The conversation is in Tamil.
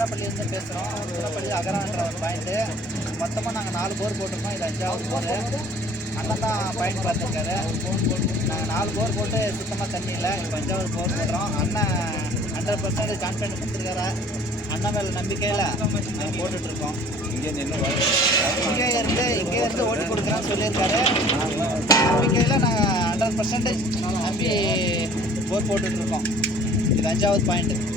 திருச்சிராப்பள்ளியிலேருந்து பேசுகிறோம். திருச்சிராப்பள்ளி அகரான்ற ஒரு பாயிண்ட்டு. மொத்தமாக நாங்கள் 4 போர் போட்டிருக்கோம். இது 5வது போர். அண்ணன் தான் பாயிண்ட் பார்த்துருக்காரு. நாங்கள் 4 போர் போட்டு சுத்தமாக தண்ணி இல்லை. இப்போ 5வது போர் போடுறோம். அண்ணன் 100% கான்ஃபிடன்ஸ் கொடுத்துருக்காரு. அண்ணன் மேலே நம்பிக்கையில் நாங்கள் போட்டுட்ருக்கோம். இங்கே இருந்து ஓட்டி கொடுக்குறான்னு சொல்லியிருக்காரு. நம்பிக்கையில் நாங்கள் 100% நம்பி போர் போட்டுட்ருக்கோம். இது 5வது பாயிண்ட்டு.